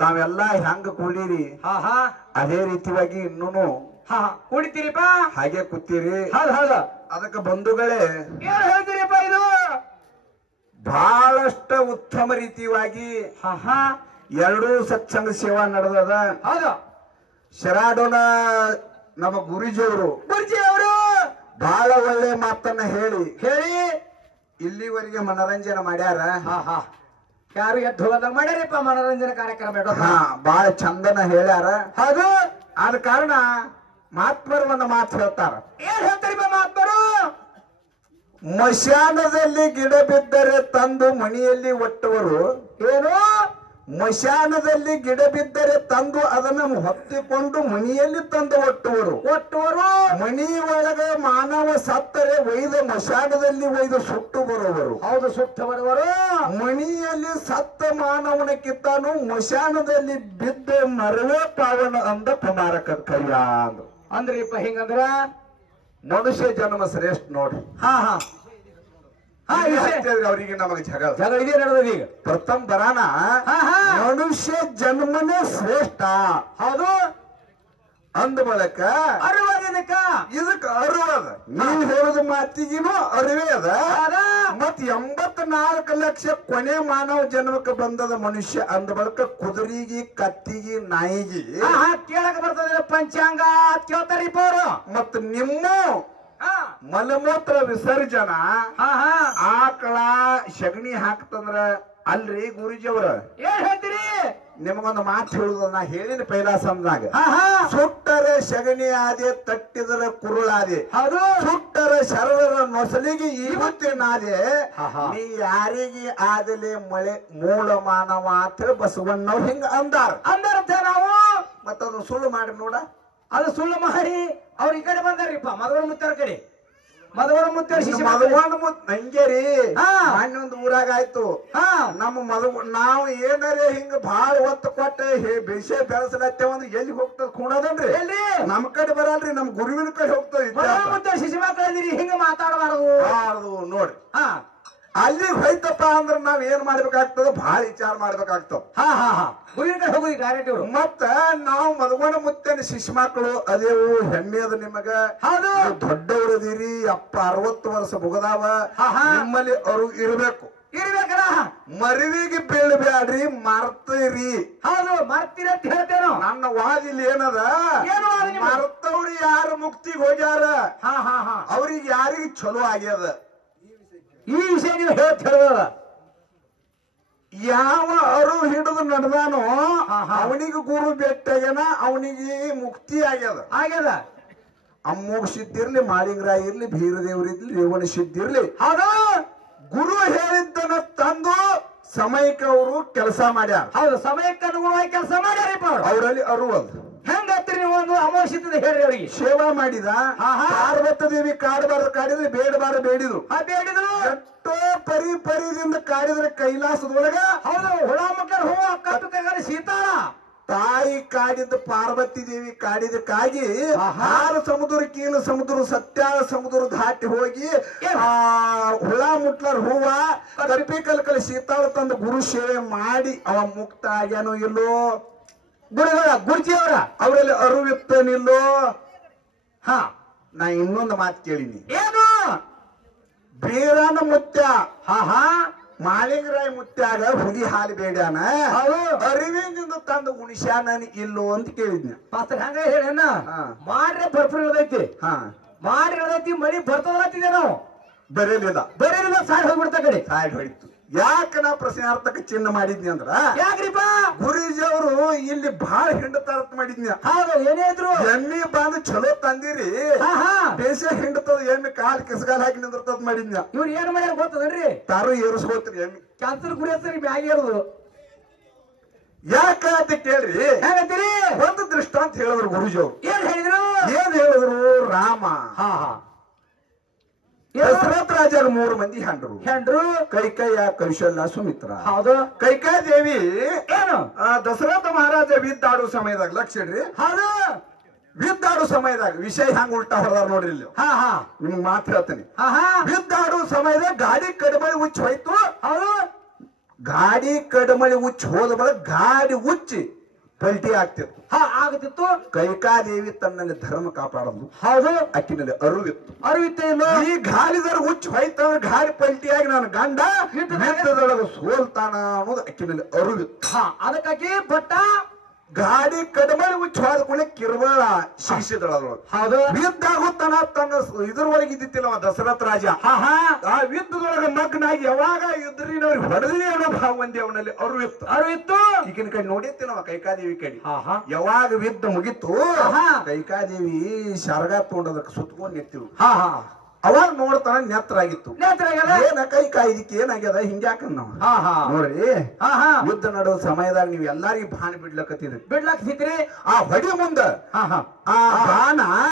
ತಾವೆಲ್ಲ ಹೆಂಗ ಕೂಡಿರಿ ಅದೇ ರೀತಿಯಾಗಿ ಇನ್ನೂನು ಕುಡಿತೀರಿಪ್ಪ ಹಾಗೆ ಕೂತೀರಿ. ಹೌದು ಅದಕ್ಕೆ ಬಂಧುಗಳೇ ಏನ್ ಹೇಳ್ತೀರಿಪ್ಪ ಇದು ಬಹಳಷ್ಟ ಉತ್ತಮ ರೀತಿಯಾಗಿ ಎರಡೂ ಸತ್ಸಂಗ ಸೇವಾ ನಡೆದದ. ಹೌದು ಶರಾಡೋನ ನಮ್ಮ ಗುರುಜಿ ಅವರು ಬಹಳ ಒಳ್ಳೆ ಮಾತನ್ನ ಹೇಳಿ ಇಲ್ಲಿವರೆಗೆ ಮನರಂಜನೆ ಮಾಡ್ಯಾರ. ಯಾರು ಎದ್ದು ಹೋದಂಗ ಮಾಡ್ಯಾರಪ್ಪ ಮನೋರಂಜನೆ ಕಾರ್ಯಕ್ರಮ ಬಹಳ ಚಂದನ ಹೇಳ್ಯಾರ. ಹೌದು ಆದ ಕಾರಣ ಮಹಾತ್ಮರು ಒಂದು ಮಾತು ಹೇಳ್ತಾರ. ಏನ್ ಹೇಳ್ತಾರಿಪ್ಪ ಮಹಾತ್ಮರು? ಮಶಾನದಲ್ಲಿ ಗಿಡ ಬಿದ್ದರೆ ತಂದು ಮಣಿಯಲ್ಲಿ ಒಟ್ಟುವರು. ಏನು ಮಶಾನದಲ್ಲಿ ಗಿಡ ಬಿದ್ದರೆ ತಂದು ಅದನ್ನು ಹೊತ್ತಿಕೊಂಡು ಮಣಿಯಲ್ಲಿ ತಂದು ಒಟ್ಟುವರು. ಮಣಿ ಒಳಗ ಮಾನವ ಸತ್ತರೆ ಒಯ್ದ ಮಶಾನದಲ್ಲಿ ಒಯ್ದು ಸುಟ್ಟು ಬರುವರು. ಹೌದು ಸುಟ್ಟು ಬರುವರು. ಮಣಿಯಲ್ಲಿ ಸತ್ತ ಮಾನವನ ಕಿತ್ತಾನು ಮಶಾನದಲ್ಲಿ ಬಿದ್ದ ಮರವೇ ಪಾವನ ಅಂದ ಕುಮಾರಕ ಕೈಯ ಅಂದ್ರು. ಅಂದ್ರಿಪ್ಪ ಹಿಂಗಂದ್ರ ಮನುಷ್ಯ ಜನ್ಮ ಶ್ರೇಷ್ಠ ನೋಡ್ರಿ. ಅವರಿಗೆ ನಮಗೆ ಜಗಳ ಇದೇ ನಡೆದ ಈಗ ಪ್ರಥಮ ಬರಾನ ಮನುಷ್ಯ ಜನ್ಮನೇ ಶ್ರೇಷ್ಠ. ಹೌದು ಅಂದ ಬಳಕ ಅರಿವಾದ ಇದಕ್ಕ ಅರಿವದ. ನೀವು ಹೇಳುದ ಮಾತಿಗಿನೂ ಅರಿವೇ ಅದ. ಮತ್ 84 ಲಕ್ಷ ಕೊನೆ ಮಾನವ ಜನ್ಮಕ್ಕೆ ಬಂದದ ಮನುಷ್ಯ ಅಂದ ಬಳಕ ಕುದುರೆಗಿ ಕತ್ತಿಗಿ ನಾಯಿಗಿ ಕೇಳಕ್ ಬರ್ತದ ಪಂಚಾಂಗ ಕೇಳ್ತಾರಿಪ್ಪ ಅವರು. ಮತ್ ನಿಮ್ಮ ಮಲಮೂತ್ರ ವಿಸರ್ಜನ ಆಕಳ ಸಗಣಿ ಹಾಕ್ತಂದ್ರ ಅಲ್ರಿ ಗುರುಜಿಯವ್ರ ಏನ್ ಹೇಳ್ತೀರಿ? ನಿಮಗೊಂದು ಮಾತು ಹೇಳುದ ನಾ ಹೇಳಿನ ಪೈಲಾಸಂದಾಗ ಸುಟ್ಟರೆ ಸಗಣಿ ಆದೆ ತಟ್ಟಿದರ ಕುರುಳಾದೆ. ಹೌದು ಸುಟ್ಟರ ಶರದರ ನೊಸಲಿಗೆ ಇವತ್ತಿನಾದೆ ನೀ ಯಾರಿಗೆ ಆದಲೆ ಮಳೆ ಮೂಲ ಮಾನವ ಅಂತ ಬಸವಣ್ಣವ್ರು ಹಿಂಗ ಅಂದಾರ ನಾವು. ಮತ್ತದನ್ನ ಸುಳ್ಳು ಮಾಡಿ ನೋಡ. ಅದು ಸುಳ್ಳು ಮಾಡಿ ಅವ್ರ ಈ ಕಡೆ ಬಂದಾರಿಪ್ಪ ಮದವಣ ಮುತ್ತಾರ ಕಡೆ. ಮದವಣ ಮುತ್ತಾರ ಮದವಣ ನಂಗೇರಿ ಒಂದು ಊರಾಗ ಆಯ್ತು. ನಮ್ಮ ನಾವು ಏನಾರೇ ಹಿಂಗ ಬಾಳ ಒತ್ತು ಕೊಟ್ಟ ಬಿಸೆ ಬೆಳೆಸಲತ್ತೇವ ಅಂದ್ರೆ ಎಲ್ಲಿ ಹೋಗ್ತದ ಕೂಡದನ್ರಿ. ಎಲ್ಲಿ ನಮ್ ಕಡೆ ಬರಲ್ರಿ, ನಮ್ ಗುರುವಿನ ಕಡೆ ಹೋಗ್ತದ. ಶಿಶು ಮಕ್ಕಳಿದ್ದೀರಿ ಹಿಂಗ ಮಾತಾಡಬಾರದು ನೋಡ್ರಿ. ಅಲ್ಲಿಗೆ ಹೋಯ್ತಪ್ಪ ಅಂದ್ರ ನಾವ್ ಏನ್ ಮಾಡ್ಬೇಕಾಗ್ತದ ಭಾಳ ವಿಚಾರ ಮಾಡ್ಬೇಕಾಗ್ತದ. ಗುರುವಿನ ಕಡೆ ಹೋಗುದಿ ಡೈರೆಕ್ಟ್. ಮತ್ತ ನಾವು ಮದವಣ ಮುತ್ತನ ಶಿಶು ಮಕ್ಕಳು ಅದೇವು ಹೆಮ್ಮೆ ಅದ ನಿಮಗ. ದೊಡ್ಡವರದಿರಿ ಅಪ್ಪ 60 ವರ್ಷ ಮುಗದಾವ. ನಿಮ್ಮಲ್ಲಿ ಅವರು ಇರ್ಬೇಕು. ಮರಿವಿಗೆ ಬೀಳ್ಬ್ಯಾಡ್ರಿ, ಮರ್ತೀರಿ. ಹೌದು ಮರ್ತೀರಿ ಅಂತ ಹೇಳ್ತೇನೋ. ನನ್ನ ವಾದ ಇಲ್ಲಿ ಏನದ, ಮರ್ತವ್ರು ಯಾರು ಮುಕ್ತಿಗೆ ಹೋಗ್ಯಾರ ಅವ್ರಿಗೆ ಯಾರಿಗೆ ಚಲೋ ಆಗ್ಯದ. ಈ ವಿಷಯ ನೀವು ಹೇಳ್ತಿರೋದ. ಯಾವ ಅರು ಹಿಡಿದು ನಡೆದಾನೋ ಅವನಿಗೆ ಗುರು ಬೆಟ್ಟಾಗ್ಯಾನ, ಅವನಿಗೆ ಮುಕ್ತಿ ಆಗ್ಯದ. ಅಮ್ಮೋಗ ಸಿದ್ಧಿರ್ಲಿ, ಮಾಳಿಂಗರಾಯ ಇರ್ಲಿ, ಭೀರದೇವ್ರಿರ್ಲಿ, ರೇವಣ ಸಿದ್ಧಿರ್ಲಿ, ಹೌದು ಗುರು ಹೇಳಿದ್ದನ್ನ ತಂದು ಸಮಯಕ್ಕೆ ಅವರು ಕೆಲಸ ಮಾಡ್ಯಾರ. ಹೌದು ಸಮಯಕ್ಕೆ ಅನುಗುಣವಾಗಿ ಕೆಲಸ ಮಾಡ್ಯಾರಿಪ್ಪ. ಅವರಲ್ಲಿ ಅರುವದು ಹೆಂಗತ್ರಿ ನೀವು ಒಂದು ಅಮೋಷಿತದ ಹೇಳಿ ಅವರಿಗೆ ಸೇವಾ ಮಾಡಿದ. ಪಾರ್ವತ ದೇವಿ ಕಾಡಬಾರ್ದು ಕಾಡಿದ್ರೆ ಬೇಡಬಾರ್ದು ಬೇಡಿದ್ರು. ಎಷ್ಟೋ ಪರಿದಿಂದ ಕಾಡಿದ್ರೆ ಕೈಲಾಸದೊಳಗ ಹೌದು ಹುಳ ಮಕ್ಕಳು ಹೂ ಅಕ್ಕ ಕೈಗಾರಿ ಸೀತಾಳ ತಾಯಿ ಕಾಡಿದ ಪಾರ್ವತಿ ದೇವಿ ಕಾಡಿದಕ್ಕಾಗಿ 6 ಸಮುದ್ರ ಕೀಲು ಸಮುದ್ರ ಸತ್ಯಾಳ ಸಮುದ್ರ ದಾಟಿ ಹೋಗಿ ಹುಳ ಮುಟ್ಲರ್ ಹೂವ ಕಲ್ಪಿ ಕಲ್ಕಲ್ ಸೀತಾಳ ತಂದು ಗುರು ಸೇವೆ ಮಾಡಿ ಅವ ಮುಕ್ತ ಆಗ್ಯಾನೋ ಇಲ್ಲೋ. ಗುರುಗಳ ಗುರುಜಿಯವರ ಅವರಲ್ಲಿ ಅರಿವಿತ್ತನಿಲ್ಲೋ. ನಾ ಇನ್ನೊಂದು ಮಾತು ಕೇಳಿನಿ. ಏನು? ಬೀರನ ಮುತ್ಯ ಮಾಳಿಂಗರಾಯ ಮುತ್ಯಾಗ ಹುಲಿ ಹಾಲು ಬೇಡ್ಯಾನ, ಅರಿವಿನಿಂದ ತಂದು ಉಣಿಸ್ಯಾನ ಇಲ್ಲೋ ಅಂತ ಕೇಳಿದ್ನ. ಹಂಗ ಹೇಳ ಮಾಡ್ರೆ ಬರ್ಫರ್ ಇಳ್ದೈತಿ. ಮಾಡಿ ಇಳ್ದೈತಿ, ಮಳಿ ಬರ್ತದತ್ತಿದೆ. ನಾವು ಬರೀಲಿಲ್ಲ ಸಾಯ್ ಹೋಗ್ಬಿಡ್ತ ಕಡೆ ಸಾಯ್ ಹೊಡಿತು. ಯಾಕ ನಾ ಪ್ರಶ್ನಾರ್ಥಕ ಚಿನ್ನ ಮಾಡಿದ್ನಿ ಅಂದ್ರ, ಯಾಕ್ರಿಪ್ಪ ಗುರುಜಿ ಅವರು ಇಲ್ಲಿ ಬಹಳ ಹಿಂಡತಾರತ್ ಮಾಡಿದ್ನಿ. ಹೌದು ಏನೇ ಇದ್ರು ಎಮ್ಮಿ ಬಂದು ಚಲೋ ತಂದಿರಿ, ದೇಶ ಹಿಂಡತದ ಎಮ್ಮಿ ಕಾಲ್ ಕೆಸಗಾಲ್ ಹಾಕಿ ನಿಂದಿರ್ತದ ಮಾಡಿದ್ನಿ. ಇವ್ರು ಏನ್ ಮಾಡ್ಯಾರ ಗೊತ್ತದನ್ರಿ? ತಾರು ಏರಿಸ್ಕೋತ್ರಿ ಎಮ್ಮಿ ಕ್ಯಾನ್ಸರ್ ಗುರಿ ಹತ್ತರಿ ಮ್ಯಾಗ ಏರುದು. ಯಾಕ ಅಂತ ಕೇಳ್ರಿ. ಹೇಗಂತೀರಿ? ಒಂದು ದೃಷ್ಟಾಂತ ಹೇಳಿದ್ರು ಗುರುಜಿ ಅವರು. ಏನ್ ಹೇಳಿದ್ರು? ರಾಮ ದಶರಥ ರಾಜರು 3 ಮಂದಿ ಹೆಂಡ್ರು. ಕೈಕಯ್ಯ, ಕೌಶಲ್ಯ, ಸುಮಿತ್ರ. ಹೌದು. ಕೈಕಯ್ಯ ದೇವಿ ಏನು ದಶರಥ ಮಹಾರಾಜ ವಿದ್ದಾಡೋ ಸಮಯದಾಗ ಲಕ್ಷ ಇಡ್ರಿ. ಹೌದು ವಿದ್ದಾಡೋ ಸಮಯದಾಗ ವಿಷಯ ಹಂಗ ಉಲ್ಟಾ ಹೊಡೆದಾರ ನೋಡ್ರಿ ಇಲ್ಲಿ. ನಿಮ್ಗೆ ಮಾತು ಹೇಳ್ತೀನಿ. ವಿದ್ದಾಡೋ ಸಮಯದಾಗ ಗಾಡಿ ಕಡಿಮೆ ಹುಚ್ಚ ಹೋಯ್ತು. ಹೌದು ಗಾಡಿ ಕಡಮಳಿ ಉಚ್ಚಿ ಹೋದ ಬಳ ಗಾಡಿ ಉಚ್ಚಿ ಪಲ್ಟಿ ಆಗ್ತಿತ್ತು. ಆಗತಿತ್ತು. ಕೈಕಾದೇವಿ ತನ್ನಲ್ಲಿ ಧರ್ಮ ಕಾಪಾಡಲು ಹೌದು. ಅಕ್ಕಿನಲ್ಲಿ ಅರಿವಿತ್ತು. ಅರಿವಿತ್ತೇನು? ಈ ಗಾಳಿದರ ಹುಚ್ಚು ಹೋಯ್ತ ಗಾಳಿ ಪಲ್ಟಿಯಾಗಿ ನಾನು ಗಂಡ ಯುದ್ಧದೊಳಗೆ ಸೋಲ್ತಾನ ಅನ್ನೋದು ಅಕ್ಕಿನಲ್ಲಿ ಅರಿವಿತ್ತು. ಅದಕ್ಕಾಗಿ ಭಟ್ಟ ಗಾಡಿ ಕಡಮಳಿ ಹುಚ್ಚು ಹೋದ ಕೂಡ ಕಿರುಬಳ ಶಿಕ್ಷಿದಳೊಳಗೆ ಹೌದು ಯುದ್ಧ ಆಗುತ್ತಾನ ತನ್ನ ಇದ್ರೊಳಗೆ ಇದ್ದಿತ್ತಿಲ್ಲ ದಶರಥ ರಾಜ. ಆ ಯುದ್ಧದೊಳಗೆ ಮಗ್ನಾಗಿ ಯಾವಾಗ ಯುದ್ಧರಿನವ್ರಿಗೆ ಹೊಡೆದೇ ಅನ್ನೋ ಭಾವ ಒಂದೇ ಅವನಲ್ಲಿ ಅರಿವಿತ್ತು. ಈಗಿನ ಕಡೆ ನೋಡಿತ್ತಿಲ್ಲ ಕೈಕಾದೇವಿ ಕಡೆ ಯಾವಾಗ ಯುದ್ಧ ಮುಗಿತು ಕೈಕಾದೇವಿ ಶಾರಗ ತಗೊಂಡದಕ್ಕೆ ಸುತ್ತಕೊಂಡು ನಿಂತಿರು. ಅವಾಗ ನೋಡ್ತಾನ ನೆತ್ರಾಗಿತ್ತು. ಏನ ಕೈಕಾಯಿ ಇದಕ್ಕೆ ಏನಾಗ್ಯದ ಹಿಂಗ್ಯಾಕ ನಾವು ನೋಡ್ರಿ ಯುದ್ಧ ನಡೆದ ಸಮಯದಾಗ ನೀವ್ ಎಲ್ಲಾರಿಗೂ ಬಾಣ ಬಿಡ್ಲಕತ್ತಿದ್ರಿ. ಬಿಡ್ಲಾಕ್ತಿದ್ರಿ. ಆ ಹೊಡಿ ಮುಂದ ಆ ಬಾಣ